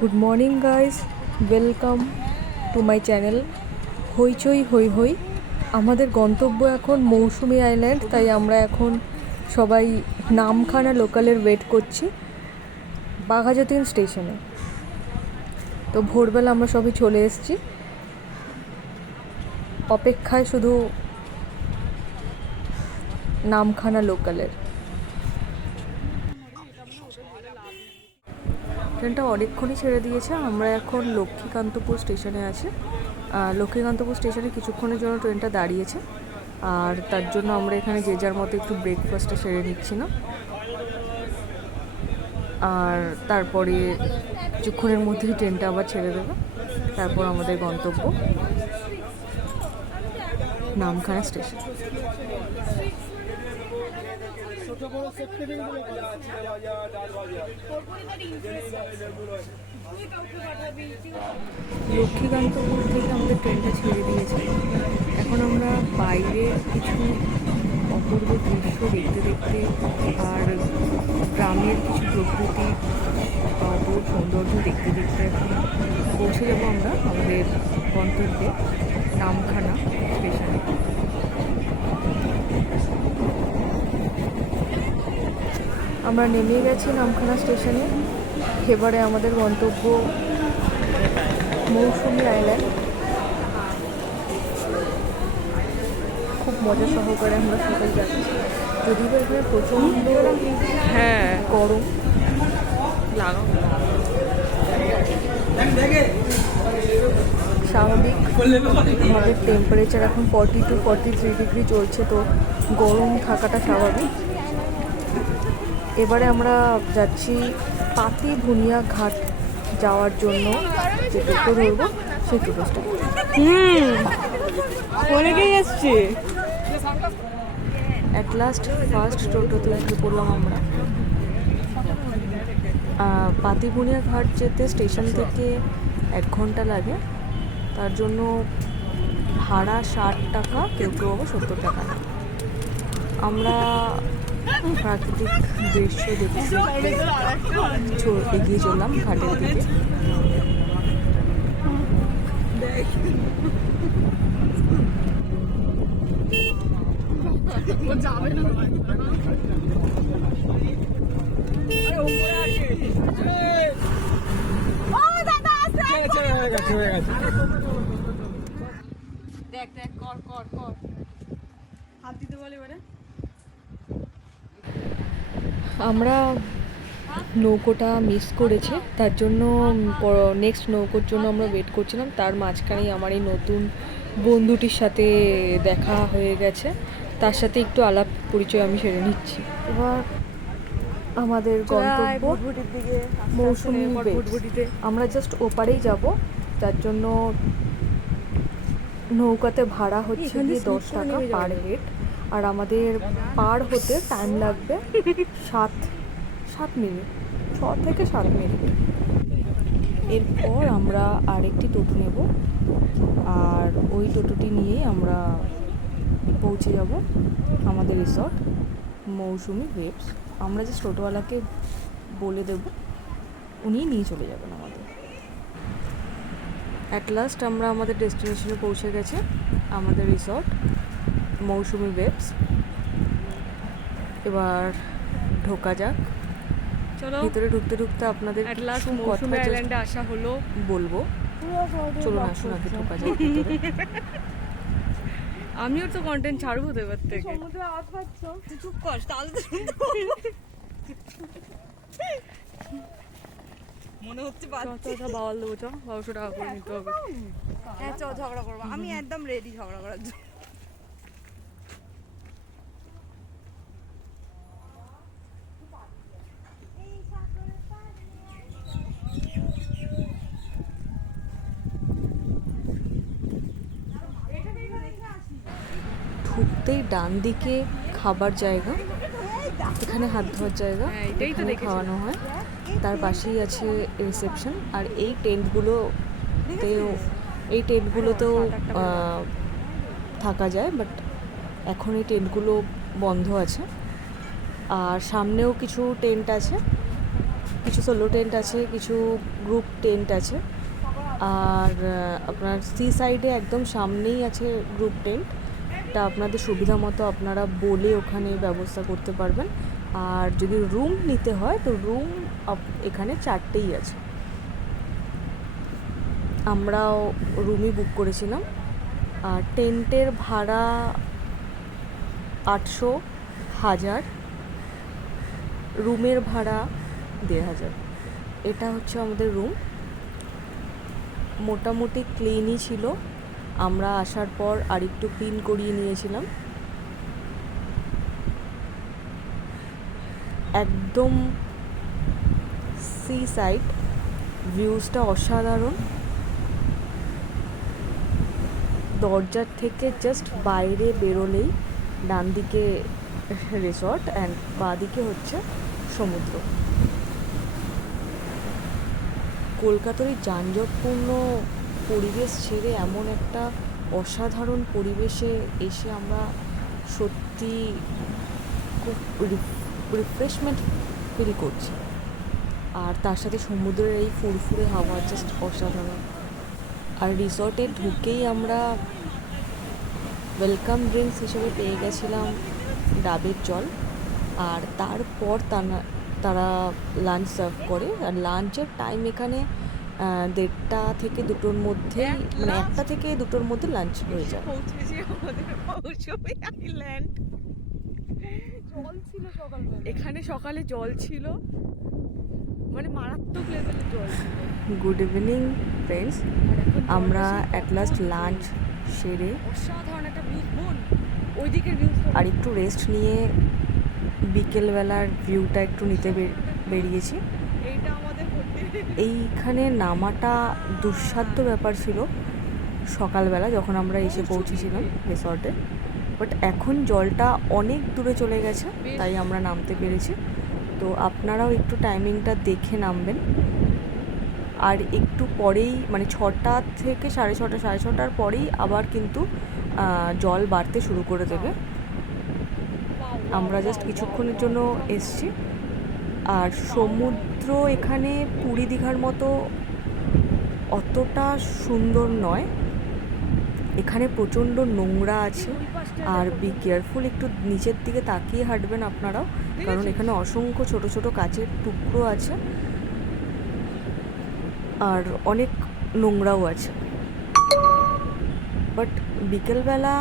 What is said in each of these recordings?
Good morning guys, welcome to my channel হইচই হই হই। আমাদের গন্তব্য এখন মৌসুমী আইল্যান্ড, তাই আমরা এখন সবাই নামখানা লোকালের ওয়েট করছি বাঘাযতীন স্টেশনে। তো ভোরবেলা আমরা সবাই চলে এসেছি, অপেক্ষায় শুধু নামখানা লোকালের। ট্রেনটা অনেকক্ষণই ছেড়ে দিয়েছে। আমরা এখন লক্ষ্মীকান্তপুর স্টেশনে আছি। লক্ষ্মীকান্তপুর স্টেশনে কিছুক্ষণের জন্য ট্রেনটা দাঁড়িয়েছে, আর তার জন্য আমরা এখানে যে যার মতো একটু ব্রেকফাস্টটা সেরে নিচ্ছি না। আর তারপরে কিছুক্ষণের মধ্যেই ট্রেনটা আবার ছেড়ে দেবে। তারপর আমাদের গন্তব্য নামখানা স্টেশন। লক্ষ্মীকান্তপুর থেকে আমাদের ট্রেনটা ছেড়ে দিয়েছে। এখন আমরা বাইরে কিছু অপূর্ব দৃশ্য দেখতে দেখতে আর গ্রামের কিছু প্রকৃতি বা অপূর্ব সৌন্দর্য দেখতে দেখতে এখন পৌঁছে যাবো আমরা আমাদের গন্তব্যে নামখানা স্টেশনে। আমরা নেমে গেছি নামখানা স্টেশনে। এবারে আমাদের গন্তব্য মৌসুমী আইল্যান্ড। খুব মজা সহকারে আমরা সবাই যাচ্ছি, যদিও এখানে প্রচণ্ড গরম। স্বাভাবিক আমাদের টেম্পারেচার এখন 40 to 43 ডিগ্রি চলছে, তো গরম থাকাটা স্বাভাবিক। এবারে আমরা যাচ্ছি পাতি ভুনিয়া ঘাট যাওয়ার জন্য। যে টোটো ধরবো সেই টোটোটা অনেকেই এসছে। অ্যাট লাস্ট ফার্স্ট টোটোতে উঠে পড়লাম আমরা। পাতিবুনিয়া ঘাট যেতে স্টেশন থেকে 1 ঘন্টা লাগে, তার জন্য ভাড়া 60 টাকা, কেউ কেউ আবার 70 টাকা। আমরা প্রাকৃতিক দৃশ্য দেখছি, এগিয়ে চললাম ঘাটের দিকে। দেখ দেখ কর কর কর হাত দিতে বলে এবারে। আমরা নৌকোটা মিস করেছি, তার জন্য নেক্সট নৌকোর জন্য আমরা ওয়েট করছিলাম। তার মাঝখানেই আমার এই নতুন বন্ধুটির সাথে দেখা হয়ে গেছে, তার সাথে একটু আলাপ পরিচয় আমি সেরে নিচ্ছি। এবার আমাদের গন্তব্য মৌসুমী বে। আমরা জাস্ট ওপারেই যাব, তার জন্য নৌকাতে ভাড়া হচ্ছে গিয়ে 10 টাকা পার হেড, আর আমাদের পার হতে টাইম লাগবে 7 মিনিট, 6 থেকে 7 মিনিট। এরপর আমরা আরেকটি টোটো নেব, আর ওই টোটোটি নিয়েই আমরা পৌঁছে যাব আমাদের রিসর্ট মৌসুমী ওয়েভস। আমরা জাস্ট টোটোওয়ালাকে বলে দেব, উনিই নিয়ে চলে যাবেন আমাদের। অ্যাট লাস্ট আমরা আমাদের ডেস্টিনেশনে পৌঁছে গেছে, আমাদের রিসর্ট মৌসুমী ওয়েভস। এবার ঢোকা যাক। চলো, ভিতরে ঢুকতে ঢুকতে আপনাদের অ্যাট লাস্ট কিছু মৌসুমী কথা আইল্যান্ডে আসা হলো। বলবো। চলুন আসুন আগে ঢোকা যাক ভিতরে। আমিও তো কন্টেন্ট ছাড়বো তো এবার থেকে। সমুদ্রে আওয়াজ পাচ্ছ? তুই চুপ কর, তাহলে তো মনে হচ্ছে বাওয়াল দেবো। 1200 টাকা করে নিতে হবে। হ্যাঁ চ ঝগড়া করবো, আমি একদম রেডি ঝগড়া করার জন্য। ঢুকতেই ডান দিকে খাবার জায়গা, এখানে হাত ধোয়ার জায়গা, হ্যাঁ, এটাই তো এখানে দেখেছি। খাওয়ানো হয়। তার পাশেই আছে রিসেপশন, আর এই টেন্টগুলোতেও থাকা যায়, বাট এখন এই টেন্টগুলো বন্ধ আছে। আর সামনেও কিছু টেন্ট আছে, কিছু সোলো টেন্ট আছে, কিছু গ্রুপ টেন্ট আছে। আর আপনার সি সাইডে একদম সামনেই আছে গ্রুপ টেন্ট। এটা আপনাদের সুবিধা মতো আপনারা বলে ওখানে ব্যবস্থা করতে পারবেন। আর যদি রুম নিতে হয় তো রুম এখানে 4টেই আছে। আমরাও রুমই বুক করেছিলাম। আর টেন্টের ভাড়া 800, 1000, রুমের ভাড়া 1500। এটা হচ্ছে আমাদের রুম। মোটামুটি ক্লিনই ছিল। আমরা আসার পর আরেকটু ক্লিন করিয়ে নিয়েছিলাম। একদম সি সাইড, ভিউজটা অসাধারণ। দরজার থেকে জাস্ট বাইরে বেরোলেই ডান দিকে রিসর্ট অ্যান্ড বাঁ দিকে হচ্ছে সমুদ্র। কলকাতার এই যানজটপূর্ণ পরিবেশ ছেড়ে এমন একটা অসাধারণ পরিবেশে এসে আমরা সত্যি খুব রিফ্রেশমেন্ট ফিল করছি। আর তার সাথে সমুদ্রের এই ফুরফুরে হাওয়া জাস্ট অসাধারণ। আর রিসর্টে ঢুকেই আমরা ওয়েলকাম ড্রিঙ্কস হিসেবে পেয়ে গেছিলাম ডাবের জল। আর তারপর তারা লাঞ্চ সার্ভ করে। আর লাঞ্চের টাইম এখানে 1:30 থেকে 2টোর মধ্যে, মানে 1টা থেকে 2টোর মধ্যে লাঞ্চ হয়ে যায়। পৌঁছেছি আমাদের মৌসুমী আইল্যান্ড। জল ছিল সকালবেলা, এখানে সকালে জল ছিল, মানে মারাত্মক লেভেলের জল ছিল। গুড ইভিনিং ফ্রেন্ডস, আমরা অ্যাট লাস্ট লাঞ্চ সেরে অসাধারণ একটা ভিউ, বোন ওইদিকের ভিউ। আর একটু রেস্ট নিয়ে বিকেলবেলার ভিউটা একটু নিতে বেরিয়েছি। এইটা আমাদের এইখানে নামাটা দুঃসাধ্য ব্যাপার ছিল সকালবেলা যখন আমরা এসে পৌঁছেছিলাম রিসর্টে, বাট এখন জলটা অনেক দূরে চলে গেছে, তাই আমরা নামতে পেরেছি। তো আপনারাও একটু টাইমিংটা দেখে নামবেন। আর একটু পরেই, মানে 6টা থেকে 6:30, 6:30টার পরেই আবার কিন্তু জল বাড়তে শুরু করে দেবে। আমরা জাস্ট কিছুক্ষণের জন্য এসছি। আর সমুদ্র এখানে পুরী দীঘার মতো অতটা সুন্দর নয়। এখানে প্রচণ্ড নোংরা আছে। আর বি কেয়ারফুল, একটু নিচের দিকে তাকিয়ে হাঁটবেন আপনারাও, কারণ এখানে অসংখ্য ছোট ছোট কাচের টুকরো আছে আর অনেক নোংরাও আছে। বাট বিকেলবেলা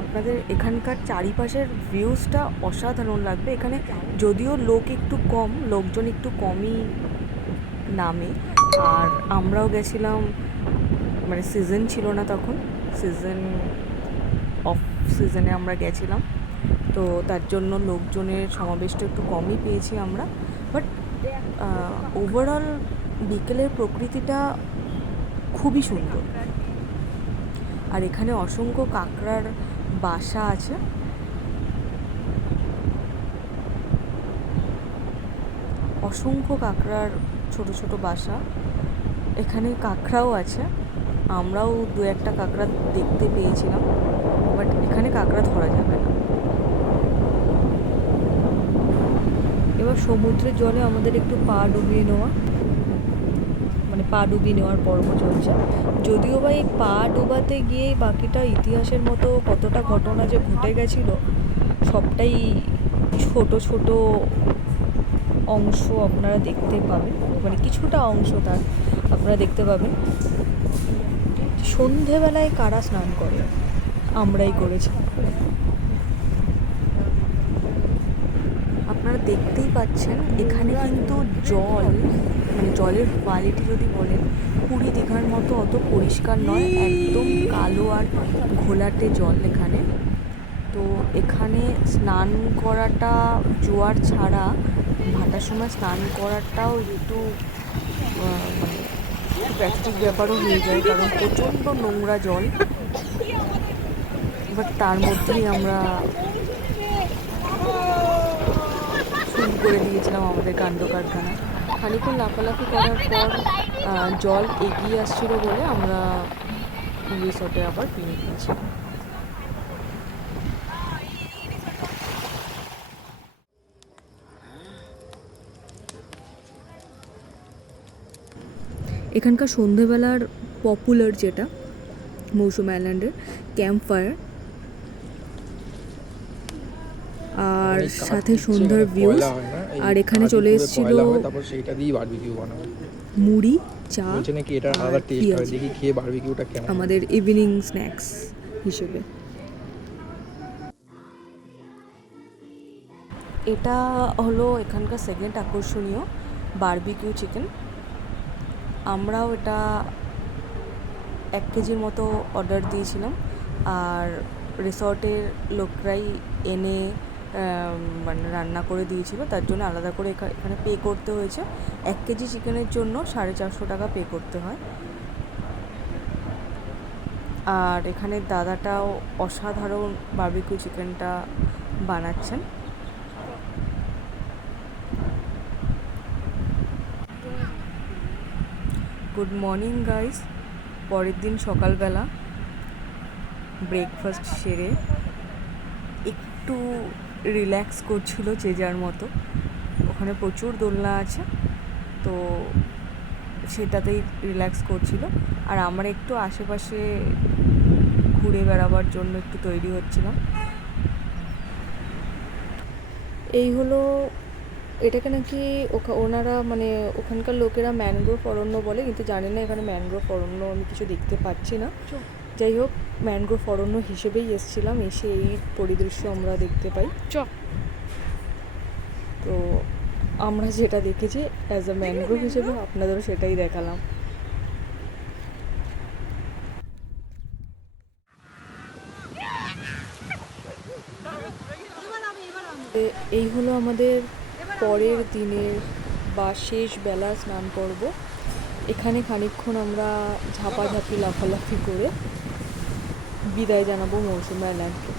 আপনাদের এখানকার চারিপাশের ভিউজটা অসাধারণ লাগবে। এখানে যদিও লোকজন একটু কমই নামে। আর আমরাও গেছিলাম, মানে সিজন ছিল না তখন, অফ সিজনে আমরা গেছিলাম, তো তার জন্য লোকজনের সমাবেশটা একটু কমই পেয়েছি আমরা। বাট ওভারঅল বিকেলের প্রকৃতিটা খুবই সুন্দর। আর এখানে অসংখ্য কাঁকড়ার বাসা আছে। অসংখ্য কাঁকড়ার ছোট ছোট বাসা। এখানে কাঁকড়াও আছে, আমরাও 2-1টা কাঁকড়া দেখতে পেয়েছিলাম, বাট এখানে কাঁকড়া ধরা যাবে না। এবার সমুদ্রের জলে আমাদের একটু পা ডুবিয়ে নেওয়ার পর্ব চলছে। যদিও বা এই পা ডোবাতে গিয়ে বাকিটা ইতিহাসের মতো কতটা ঘটনা যে ঘটে গেছিল সবটাই ছোট ছোট অংশ আপনারা দেখতে পাবেন, মানে কিছুটা অংশ তার আপনারা দেখতে পাবেন। সন্ধেবেলায় কারা স্নান করে? আমরাই করেছি। আপনারা দেখতেই পাচ্ছেন এখানে কিন্তু জলের কোয়ালিটি যদি বলেন পুরী দীঘার মতো অত পরিষ্কার নয়, একদম কালো আর ঘোলাটে জল এখানে। তো এখানে স্নান করাটা, জোয়ার ছাড়া ভাটার সময় স্নান করাটাও একটু প্র্যাকটিক ব্যাপারও হয়ে যায়, কারণ প্রচণ্ড নোংরা জল। বাট তার মধ্যেই আমরা শুরু করে দিয়েছিলাম আমাদের কাণ্ড কারখানা। খানিকক্ষণ লাফালাফি করার পর জল এগিয়ে আসছিল বলে আমরা রিসর্টে আবার ফিরে গিয়েছি। এখানকার সন্ধেবেলার পপুলার যেটা মৌসুমী আইল্যান্ডের ক্যাম্প ফায়ার, আর সাথে সন্ধ্যার ভিউজ। আর এখানে চলে এসেছিল তারপর সেইটা দিয়ে বারবিকিউ বানাবো। মুড়ি, চা বলছে নাকি এটা আর আলাদা টেস্ট হয়, পেঁয়াজি। দেখি খেয়ে বারবিকিউটা কেমন। আমাদের ইভিনিং স্ন্যাক্স হিসেবে এটা হলো এখানকার সেকেন্ড আকর্ষণীয় বারবিকিউ চিকেন। আমরাও এটা 1 কেজির মতো অর্ডার দিয়েছিলাম, আর রিসর্টের লোকরাই এনে মানে রান্না করে দিয়েছিল, তার জন্য আলাদা করে এখানে পে করতে হয়েছে। 1 কেজি চিকেনের জন্য 450 টাকা পে করতে হয়। আর এখানে দাদাটাও অসাধারণ বারবিকিউ চিকেনটা বানাচ্ছেন। Good morning guys. পরের দিন সকালবেলা ব্রেকফাস্ট সেরে একটু রিল্যাক্স করছিল যে যার মতো। ওখানে প্রচুর দোলনা আছে, তো সেটাতেই রিল্যাক্স করছিল। আর আমরা একটু আশেপাশে ঘুরে বেড়াবার জন্য একটু তৈরি হচ্ছিলাম। এই হলো, এটাকে নাকি ওনারা মানে ওখানকার লোকেরা ম্যানগ্রোভ অরণ্য বলে, কিন্তু জানি না এখানে ম্যানগ্রোভ অরণ্য আমি কিছু দেখতে পাচ্ছি না। যাই হোক, ম্যানগ্রোভ অরণ্য হিসেবেই এসেছিলাম, এসে এই পরিদৃশ্য আমরা দেখতে পাই। তো আমরা যেটা দেখেছি অ্যাজ আ ম্যানগ্রোভ হিসেবে আপনাদেরও সেটাই দেখালাম। এই হলো আমাদের পরের দিনের বা শেষ বেলা স্নান করব। এখানে খানিকক্ষণ আমরা ঝাপাঝাপি লাফালাফি করে বিদায় জানাবো মৌসুমী আইল্যান্ডকে।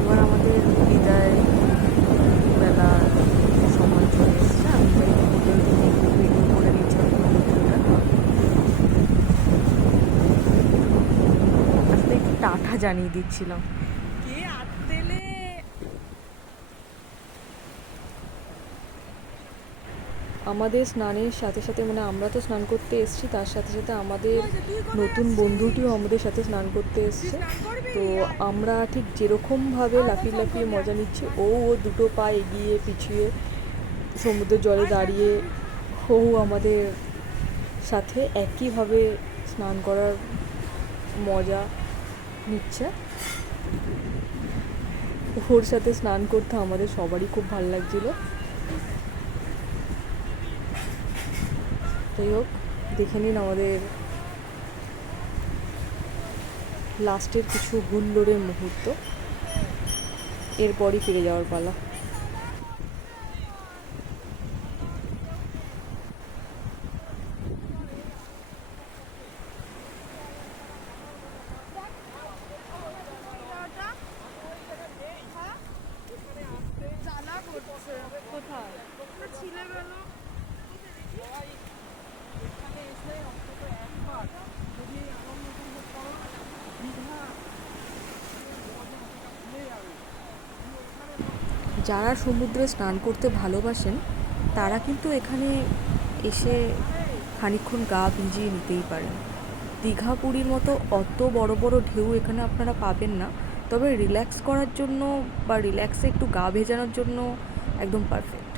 এবার আমাদের বিদায় বেলার সময় চলে এসছে। আমি তাই হোটেল থেকে একটু ভিডিও করে নিচ্ছিলাম হোটেলটা। আসলে একটু টাটা জানিয়ে দিচ্ছিলাম। আমাদের স্নানের সাথে সাথে মানে আমরা তো স্নান করতে এসেছি, তার সাথে সাথে আমাদের নতুন বন্ধুটিও আমাদের সাথে স্নান করতে এসছে। তো আমরা ঠিক যেরকমভাবে লাফিয়ে লাফিয়ে মজা নিচ্ছি, ও দুটো পা এগিয়ে পিছিয়ে সমুদ্রের জলে দাঁড়িয়ে ও আমাদের সাথে একইভাবে স্নান করার মজা নিচ্ছে। ওর সাথে স্নান করতে আমাদের সবারই খুব ভালো লাগছিল। যাই হোক, দেখে নিন আমাদের লাস্টের কিছু হুল্লোড়ের মুহূর্ত। এরপরই ফিরে যাওয়ার পালা। যারা সমুদ্রে স্নান করতে ভালোবাসেন তারা কিন্তু এখানে এসে খানিকক্ষণ গা ভিজিয়ে নিতেই পারেন। দীঘা পুরীর মতো অত বড় বড় ঢেউ এখানে আপনারা পাবেন না, তবে রিল্যাক্স করার জন্য বা রিল্যাক্সে একটু গা ভেজানোর জন্য একদম পারফেক্ট।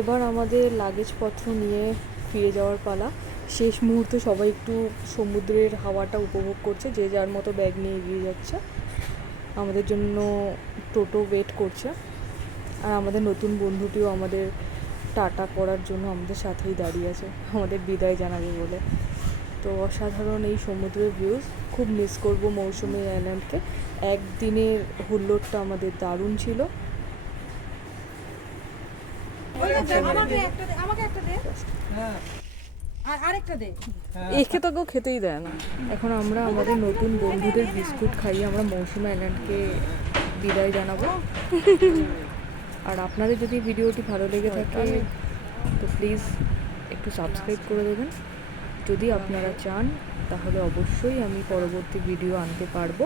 এবার আমাদের লাগেজপত্র নিয়ে ফিরে যাওয়ার পালা। শেষ মুহূর্তে সবাই একটু সমুদ্রের হাওয়াটা উপভোগ করছে, যে যার মতো ব্যাগ নিয়ে এগিয়ে যাচ্ছে। আমাদের জন্য টোটো ওয়েট করছে, আর আমাদের নতুন বন্ধুটিও আমাদের টাটা করার জন্য আমাদের সাথেই দাঁড়িয়ে আছে, আমাদের বিদায় জানাবে বলে। তো অসাধারণ এই সমুদ্রের ভিউজ, খুব মিস করব মৌসুমী আইল্যান্ডকে। একদিনের হুল্লোড়টা আমাদের দারুণ ছিল। একে তো কেউ খেতেই দেয় না। এখন আমরা আমাদের নতুন বন্ধুদের বিস্কুট খাইয়ে আমরা মৌসুমী আইল্যান্ডকে বিদায় জানাবো। আর আপনাদের যদি ভিডিওটি ভালো লেগে থাকে তো প্লিজ একটু সাবস্ক্রাইব করে দেবেন। যদি আপনারা চান তাহলে অবশ্যই আমি পরবর্তী ভিডিও আনতে পারবো।